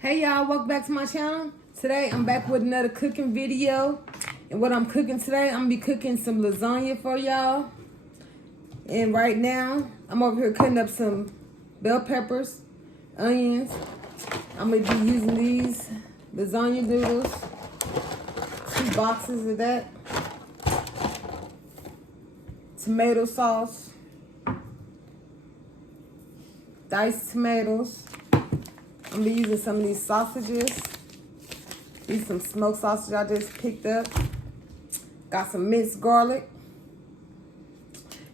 Hey y'all, welcome back to my channel. Today I'm back with another cooking video. And what I'm cooking today, I'm gonna be cooking some lasagna for y'all. And right now, I'm over here cutting up some bell peppers, onions. I'm gonna be using these lasagna noodles. 2 boxes of that. Tomato sauce. Diced tomatoes. I'm gonna be using some of these sausages. These some smoked sausage I just picked up. Got some minced garlic.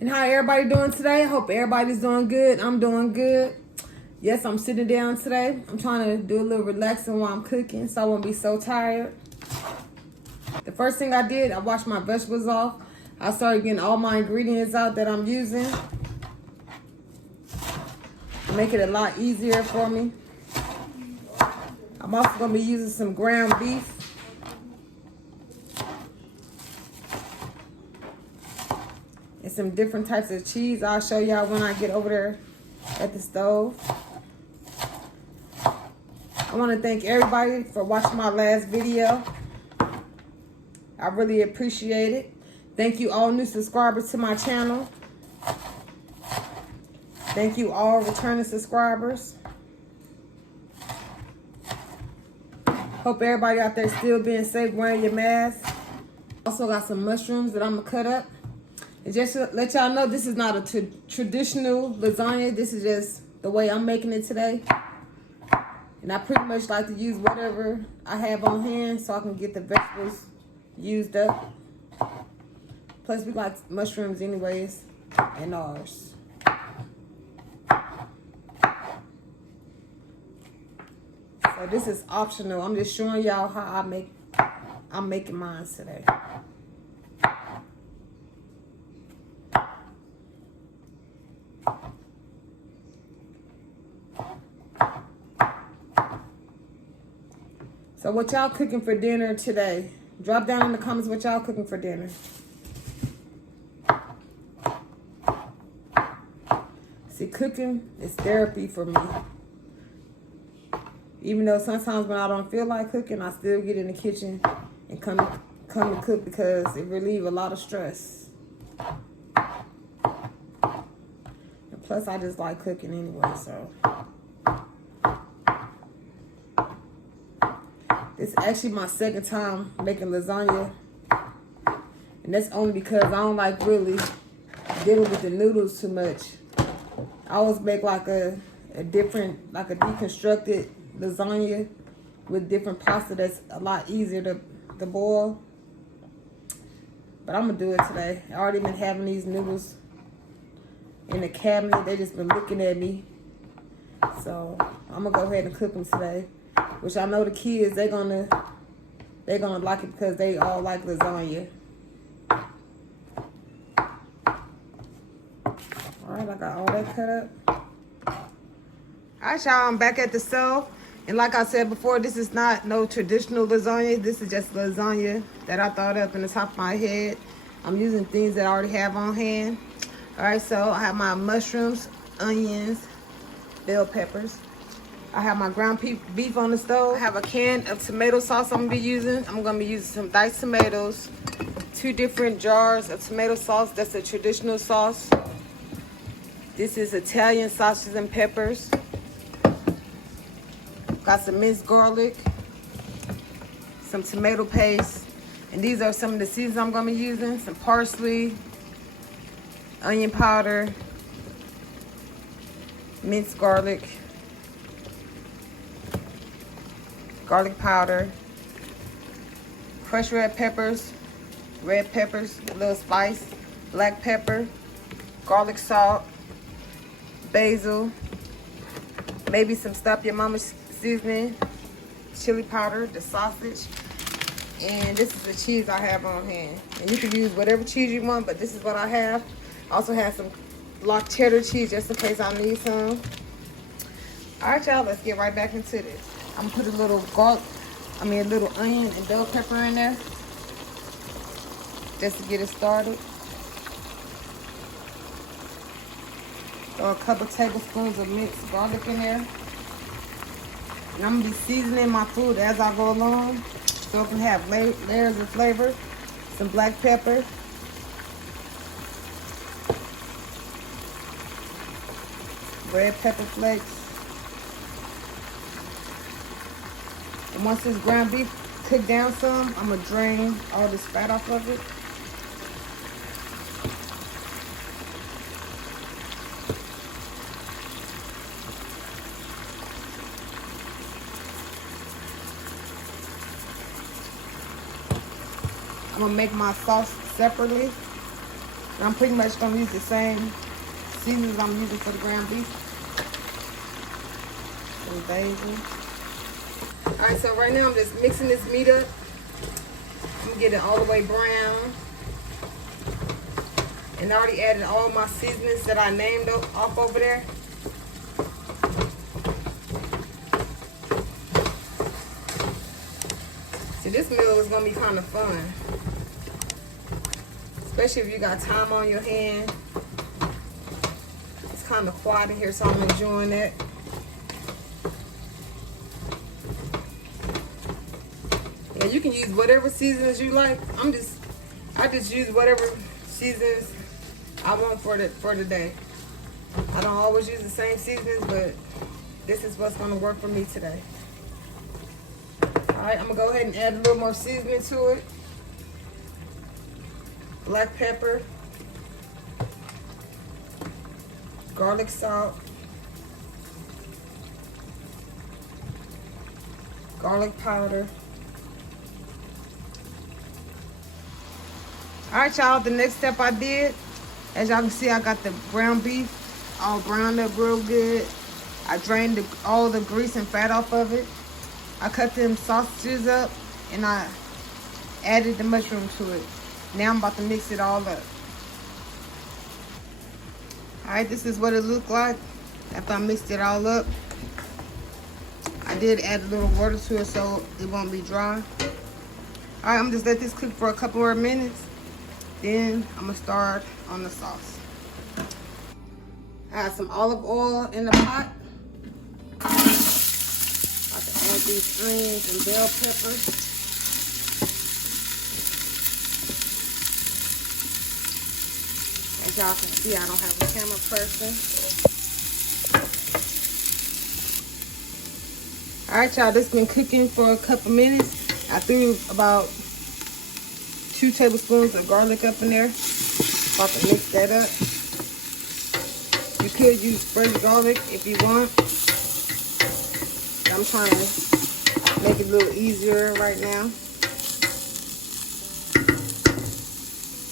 And how everybody doing today? I hope everybody's doing good. I'm doing good. Yes, I'm sitting down today. I'm trying to do a little relaxing while I'm cooking so I won't be so tired. The first thing I did, I washed my vegetables off. I started getting all my ingredients out that I'm using. Make it a lot easier for me. I'm also going to be using some ground beef. And some different types of cheese. I'll show y'all when I get over there at the stove. I want to thank everybody for watching my last video. I really appreciate it. Thank you all new subscribers to my channel. Thank you all returning subscribers. Hope everybody out there still being safe, wearing your mask. Also got some mushrooms that I'm gonna cut up. And just to let y'all know, this is not a traditional lasagna. This is just the way I'm making it today. And I pretty much like to use whatever I have on hand so I can get the vegetables used up. Plus we like mushrooms anyways in ours. So this is optional. I'm just showing y'all how I'm making mine today. So what y'all cooking for dinner today? Drop down in the comments what y'all cooking for dinner. See, cooking is therapy for me. Even though sometimes when I don't feel like cooking, I still get in the kitchen and come to cook because it relieves a lot of stress. And plus, I just like cooking anyway, so. This is actually my second time making lasagna. And that's only because I don't like really dealing with the noodles too much. I always make like a different, like a deconstructed lasagna with different pasta that's a lot easier to boil. But I'm gonna do it today. I already been having these noodles in the cabinet. They just been looking at me. So I'm gonna go ahead and cook them today. Which I know the kids, they're gonna like it because they all like lasagna. Alright, I got all that cut up. Alright y'all, I'm back at the stove. And like I said before, this is not no traditional lasagna. This is just lasagna that I thought up in the top of my head. I'm using things that I already have on hand. All right, so I have my mushrooms, onions, bell peppers. I have my ground beef on the stove. I have a can of tomato sauce I'm gonna be using. I'm gonna be using some diced tomatoes, 2 different jars of tomato sauce. That's a traditional sauce. This is Italian sausages and peppers. Got some minced garlic, some tomato paste, and these are some of the seasonings I'm going to be using. Some parsley, onion powder, minced garlic, garlic powder, fresh red peppers, a little spice, black pepper, garlic salt, basil, maybe some Stop Your Mama's seasoning, chili powder, the sausage, and this is the cheese I have on hand. And you can use whatever cheese you want, but this is what I have. I also have some block cheddar cheese just in case I need some. All right, y'all, let's get right back into this. I'm gonna put a little a little onion and bell pepper in there just to get it started. Throw a couple tablespoons of minced garlic in there. And I'm gonna be seasoning my food as I go along, so it can have layers of flavor. Some black pepper, red pepper flakes. And once this ground beef cooked down some, I'm gonna drain all this fat off of it. I'm gonna make my sauce separately. And I'm pretty much gonna use the same seasonings I'm using for the ground beef. Some basil. Alright, so right now I'm just mixing this meat up. I'm gonna get it all the way brown. And I already added all my seasonings that I named off over there. So this meal is gonna be kind of fun. Especially if you got time on your hand. It's kind of quiet in here, so I'm enjoying it. Yeah, you can use whatever seasonings you like. I just use whatever seasonings I want for the day. I don't always use the same seasonings, but this is what's gonna work for me today. All right, I'm gonna go ahead and add a little more seasoning to it. Black pepper, garlic salt, garlic powder. All right, y'all, the next step I did, as y'all can see, I got the ground beef all browned up real good. I drained all the grease and fat off of it. I cut them sausages up and I added the mushroom to it. Now I'm about to mix it all up. All right, this is what it looked like after I mixed it all up. I did add a little water to it so it won't be dry. All right, I'm just let this cook for a couple more minutes. Then I'm gonna start on the sauce. I have some olive oil in the pot. I'm about to add these onions and bell peppers. As y'all can see, I don't have a camera person. All right, y'all, this been cooking for a couple minutes. I threw about 2 tablespoons of garlic up in there. About to mix that up. You could use fresh garlic if you want. I'm trying to make it a little easier right now.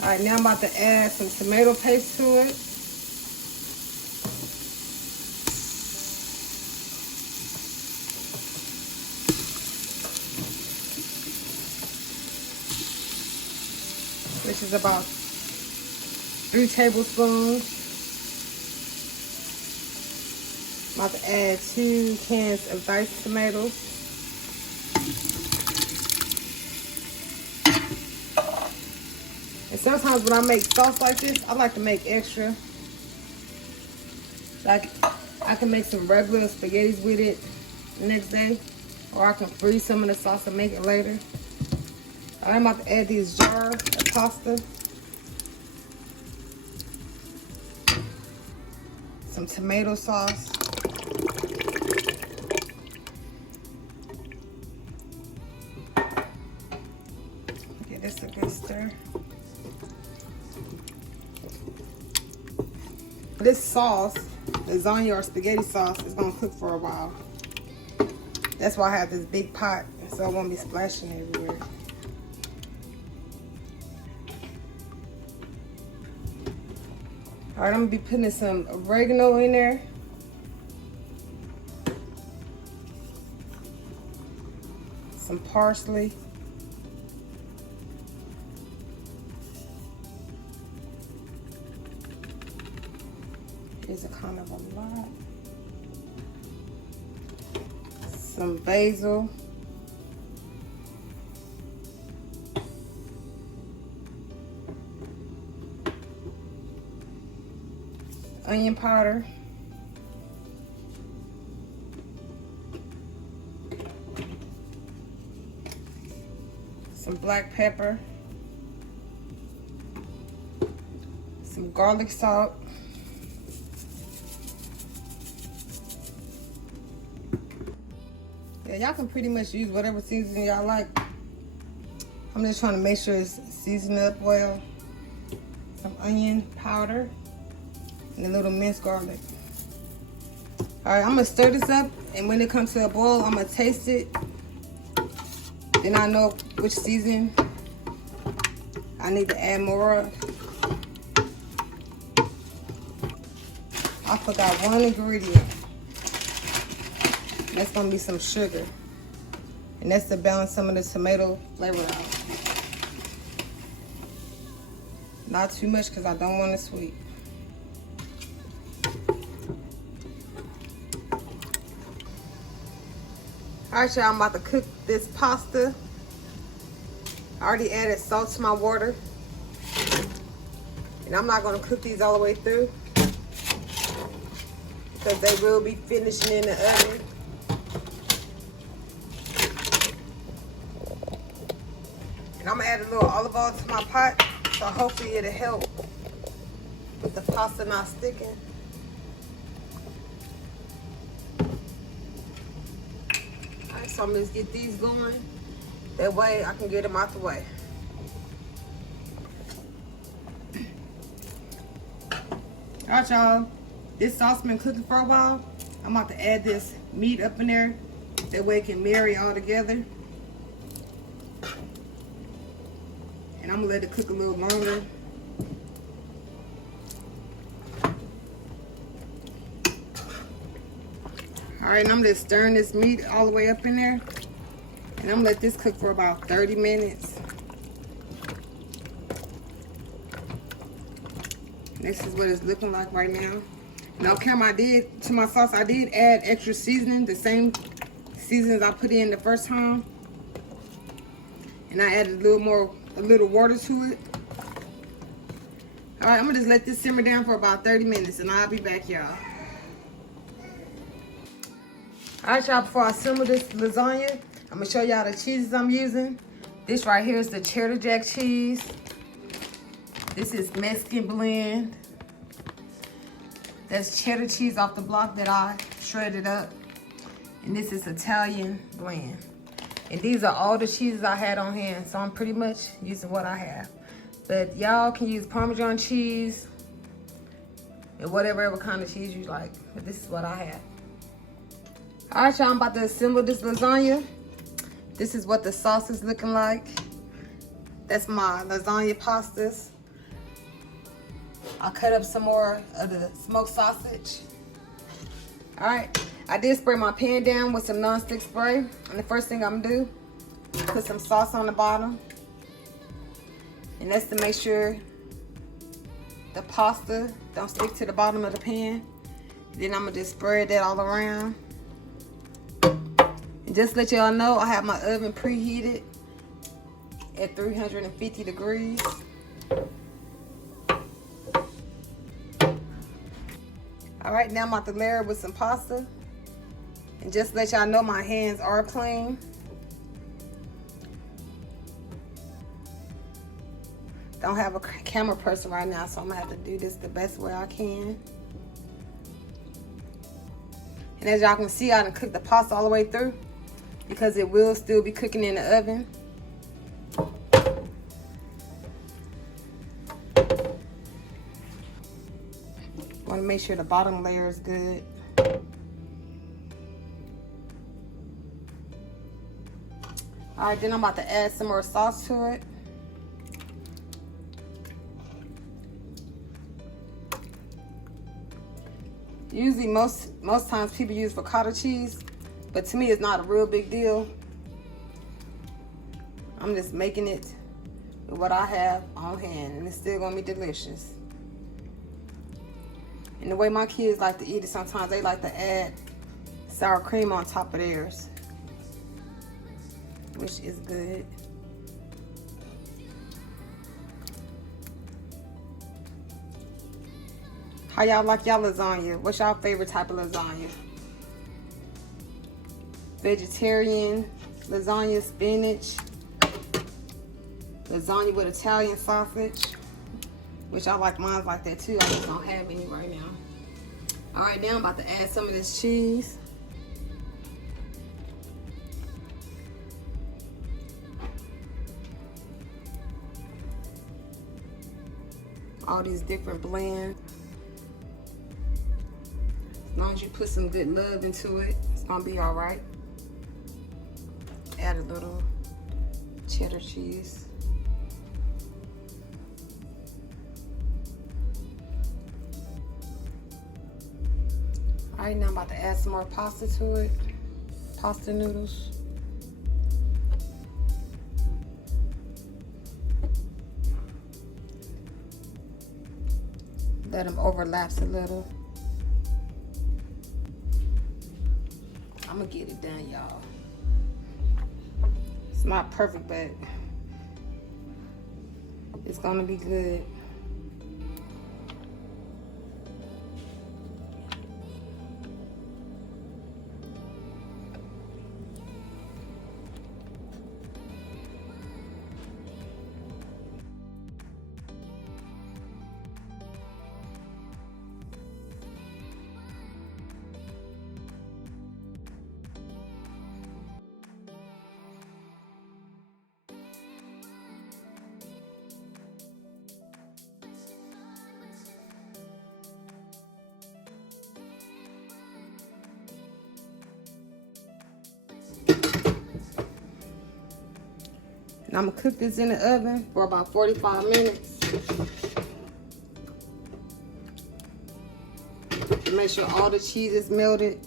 All right, now I'm about to add some tomato paste to it. Which is about 3 tablespoons. I'm about to add 2 cans of diced tomatoes. And sometimes when I make sauce like this, I like to make extra. Like, I can make some regular spaghettis with it the next day. Or I can freeze some of the sauce and make it later. I'm about to add these jars of pasta. Some tomato sauce. Give this a good stir. This sauce, lasagna or spaghetti sauce, is gonna cook for a while. That's why I have this big pot, so I won't be splashing everywhere. All right, I'm gonna be putting some oregano in there. Some parsley. Here's a kind of a lot. Some basil. Onion powder. some black pepper, some garlic salt, yeah, y'all can pretty much use whatever seasoning y'all like. I'm just trying to make sure it's seasoned up well. Some onion powder and a little minced garlic. All right, I'm gonna stir this up, and when it comes to a boil, I'm gonna taste it. Then I know which season I need to add more of. I forgot one ingredient. That's gonna be some sugar. And that's to balance some of the tomato flavor out. Not too much because I don't want it sweet. Alright, y'all, I'm about to cook this pasta. I already added salt to my water. And I'm not gonna cook these all the way through because they will be finishing in the oven. And I'm gonna add a little olive oil to my pot, so hopefully it'll help with the pasta not sticking. Alright, so I'm gonna just get these going. That way I can get them out the way. Alright, y'all. This sauce been cooking for a while. I'm about to add this meat up in there. That way it can marry all together. And I'm gonna let it cook a little longer. All right, and I'm just stirring this meat all the way up in there. And I'm gonna let this cook for about 30 minutes. This is what it's looking like right now. Now, camera, to my sauce, I did add extra seasoning, the same seasonings I put in the first time. And I added a little water to it. All right, I'm gonna just let this simmer down for about 30 minutes and I'll be back, y'all. All right, y'all, before I simmer this lasagna, I'm gonna show y'all the cheeses I'm using. This right here is the cheddar jack cheese. This is Mexican blend. That's cheddar cheese off the block that I shredded up. And this is Italian blend. And these are all the cheeses I had on hand, so I'm pretty much using what I have. But y'all can use Parmesan cheese and whatever kind of cheese you like. But this is what I have. All right, y'all, I'm about to assemble this lasagna. This is what the sauce is looking like. That's my lasagna pastas. I'll cut up some more of the smoked sausage. All right, I did spray my pan down with some non-stick spray. And the first thing I'm gonna do, put some sauce on the bottom. And that's to make sure the pasta don't stick to the bottom of the pan. Then I'm gonna just spread that all around. And just to let y'all know, I have my oven preheated at 350 degrees. All right, now I'm about to layer it with some pasta. And just to let y'all know, my hands are clean. Don't have a camera person right now, so I'm gonna have to do this the best way I can. And as y'all can see, I done cooked the pasta all the way through because it will still be cooking in the oven. Want to make sure the bottom layer is good. All right, then I'm about to add some more sauce to it. Usually most times people use ricotta cheese, but to me it's not a real big deal. I'm just making it with what I have on hand, and it's still gonna be delicious. And the way my kids like to eat it, sometimes they like to add sour cream on top of theirs, which is good. How y'all like y'all lasagna? What's y'all favorite type of lasagna? Vegetarian lasagna, spinach, lasagna with Italian sausage, which I like mine like that too. I just don't have any right now. All right, now I'm about to add some of this cheese. All these different blends. As long as you put some good love into it, it's gonna be all right. Add a little cheddar cheese. All right, now I'm about to add some more pasta to it. Pasta noodles. Let them overlap a little. I'm gonna get it done, y'all. It's not perfect, but it's gonna be good. And I'm gonna cook this in the oven for about 45 minutes. To make sure all the cheese is melted.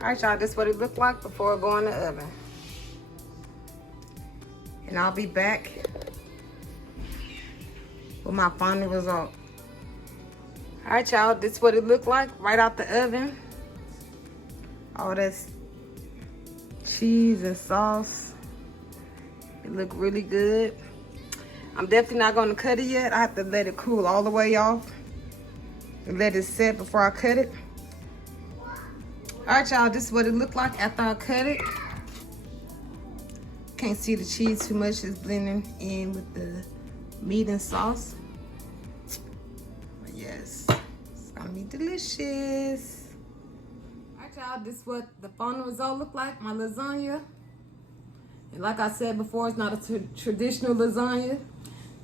All right, y'all, this is what it looked like before it go in the oven. And I'll be back with my final result. All right, y'all, this is what it looked like right out the oven. All this cheese and sauce. It looked really good. I'm definitely not gonna cut it yet. I have to let it cool all the way off and let it set before I cut it. All right, y'all, this is what it looked like after I cut it. Can't see the cheese too much. It's blending in with the meat and sauce. But yes, it's gonna be delicious. All right, y'all, this is what the final result looked like, my lasagna. And like I said before, it's not a traditional lasagna.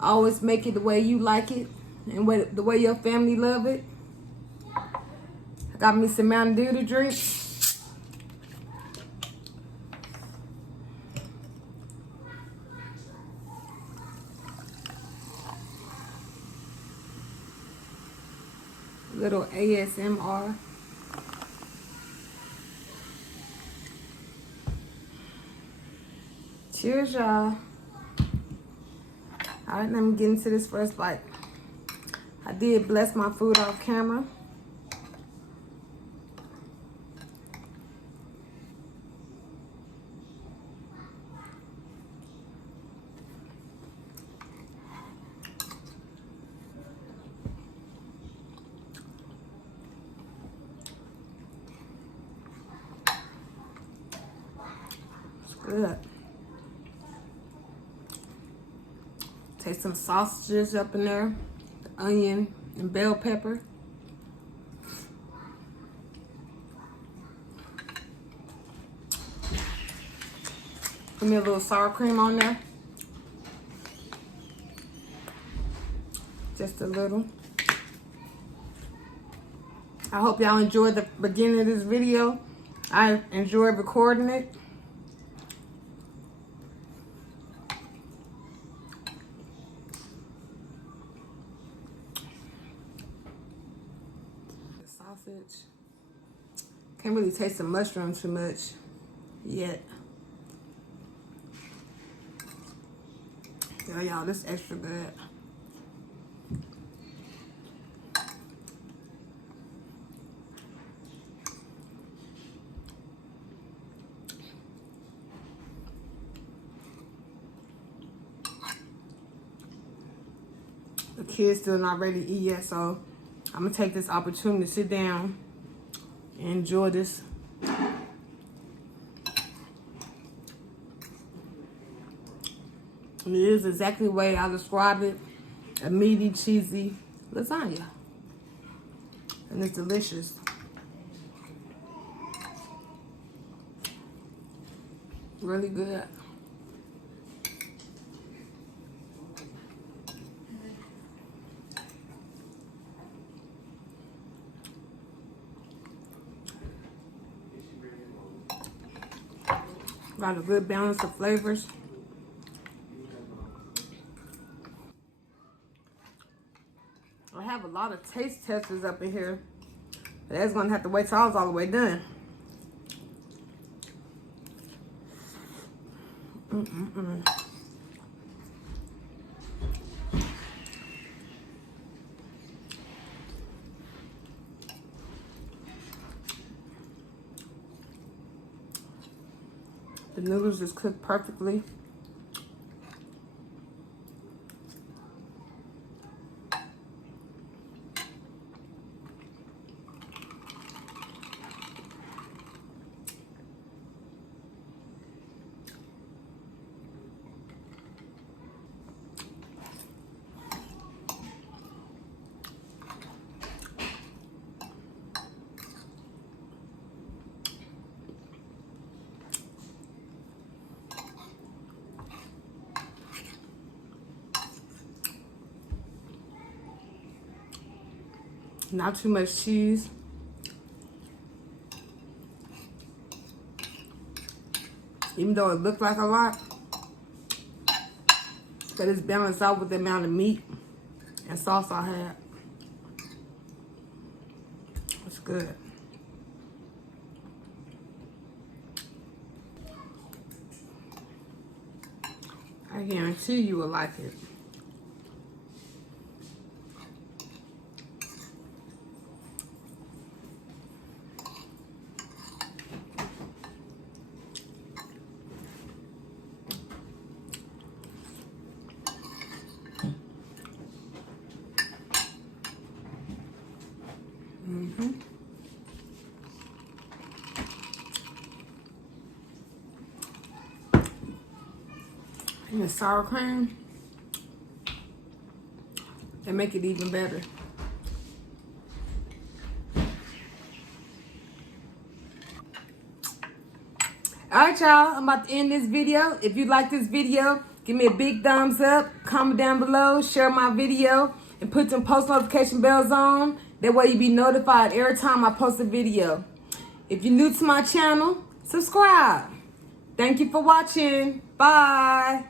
I always make it the way you like it and the way your family love it. I got me some Mountain Dew to drink. Little ASMR. Cheers, y'all. All right, let me get into this first bite. I did bless my food off camera. It's good. Taste some sausages up in there, the onion and bell pepper. Give me a little sour cream on there. Just a little. I hope y'all enjoyed the beginning of this video. I enjoyed recording it. Sausage. Can't really taste the mushroom too much yet. Yeah, y'all, this is extra good. The kids still not ready to eat yet, so I'm gonna take this opportunity to sit down and enjoy this. And it is exactly the way I described it. A meaty, cheesy lasagna. And it's delicious. Really good. Got a good balance of flavors. I have a lot of taste testers up in here. But that's gonna have to wait till I was all the way done. The noodles just cooked perfectly. Not too much cheese. Even though it looked like a lot, but it's balanced out with the amount of meat and sauce I had. It's good. I guarantee you will like it. And the sour cream, they make it even better. Alright, y'all, I'm about to end this video. If you like this video, give me a big thumbs up, comment down below, share my video, and put them post notification bells on. That way you'll be notified every time I post a video. If you're new to my channel, subscribe. Thank you for watching. Bye.